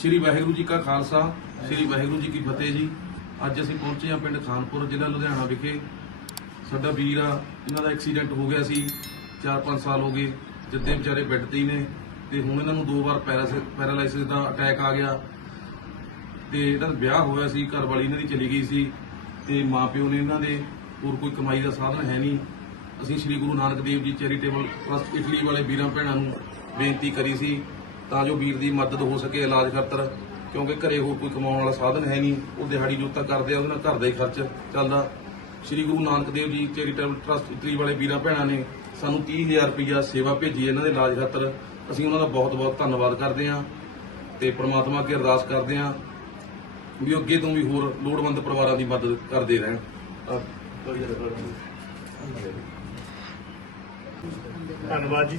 ਸ਼੍ਰੀ ਵਾਹਿਗੁਰੂ ਜੀ ਕਾ ਖਾਲਸਾ, ਸ਼੍ਰੀ ਵਾਹਿਗੁਰੂ ਜੀ ਕੀ ਫਤਿਹ ਜੀ। ਅੱਜ ਅਸੀਂ ਪਹੁੰਚੇ ਹਾਂ ਪਿੰਡ ਖਾਨਪੁਰ ਜ਼ਿਲ੍ਹਾ ਲੁਧਿਆਣਾ ਵਿਖੇ। ਸਾਡਾ ਵੀਰ ਆ, ਇਹਨਾਂ ਦਾ ਐਕਸੀਡੈਂਟ ਹੋ ਗਿਆ ਸੀ 4-5 ਸਾਲ ਹੋ ਗਏ, ਜਿੱਦੇ ਵਿਚਾਰੇ ਬੈੱਡ ਤੇ ਹੀ ਨੇ, ਤੇ ਹੁਣ ਇਹਨਾਂ ਨੂੰ ਦੋ ਵਾਰ ਪੈਰਾਲਾਈਸਿਸ ਦਾ ਅਟੈਕ ਆ ਗਿਆ। ਤੇ ਇਹਦਾ ਵਿਆਹ ਹੋਇਆ ਸੀ, ਘਰ ਵਾਲੀ ਇਹਨਾਂ ਦੀ ਚਲੀ ਗਈ ਸੀ, ਤੇ ਮਾਪਿਓ ਨੇ ਇਹਨਾਂ ਦੇ ਹੋਰ ਕੋਈ ਕਮਾਈ ਦਾ ਸਾਧਨ ਹੈ ਨਹੀਂ। ਅਸੀਂ ਸ੍ਰੀ Guru Nanak Dev ji charitable trust Italy ਵਾਲੇ ਵੀਰਾਂ ਭੈਣਾਂ ਨੂੰ ਬੇਨਤੀ ਕਰੀ ਸੀ ਤਾਂ ਜੋ ਵੀਰ ਦੀ ਮਦਦ ਹੋ ਸਕੇ, ਇਲਾਜ ਖਾਤਰ, ਕਿਉਂਕਿ ਘਰੇ ਹੋਰ ਕੋਈ ਕਮਾਉਣ ਵਾਲਾ ਸਾਧਨ ਹੈ ਨਹੀਂ। ਉਹ ਦਿਹਾੜੀ ਜੋਤਾ ਕਰਦੇ ਆ, ਉਹਦੇ ਨਾਲ ਘਰ ਦਾ ਹੀ ਖਰਚ ਚੱਲਦਾ। ਸ੍ਰੀ Guru Nanak Dev ji charitable trust Italy ਵਾਲੇ ਵੀਰਾਂ ਭੈਣਾਂ ਨੇ ਸਾਨੂੰ 30000 ਰੁਪਇਆ ਸੇਵਾ ਭੇਜੀ ਇਹਨਾਂ ਦੇ ਇਲਾਜ ਖਾਤਰ। ਅਸੀਂ ਉਹਨਾਂ ਦਾ ਬਹੁਤ-ਬਹੁਤ ਧੰਨਵਾਦ ਕਰਦੇ ਹਾਂ ਤੇ ਪ੍ਰਮਾਤਮਾ ਅੱਗੇ ਅਰਦਾਸ ਕਰਦੇ ਹਾਂ ਵੀ ਅੱਗੇ ਤੋਂ ਵੀ ਹੋਰ ਲੋੜਵੰਦ ਪਰਿਵਾਰਾਂ ਦੀ ਮਦਦ ਕਰਦੇ ਰਹਿਣ। ਧੰਨਵਾਦ ਜੀ।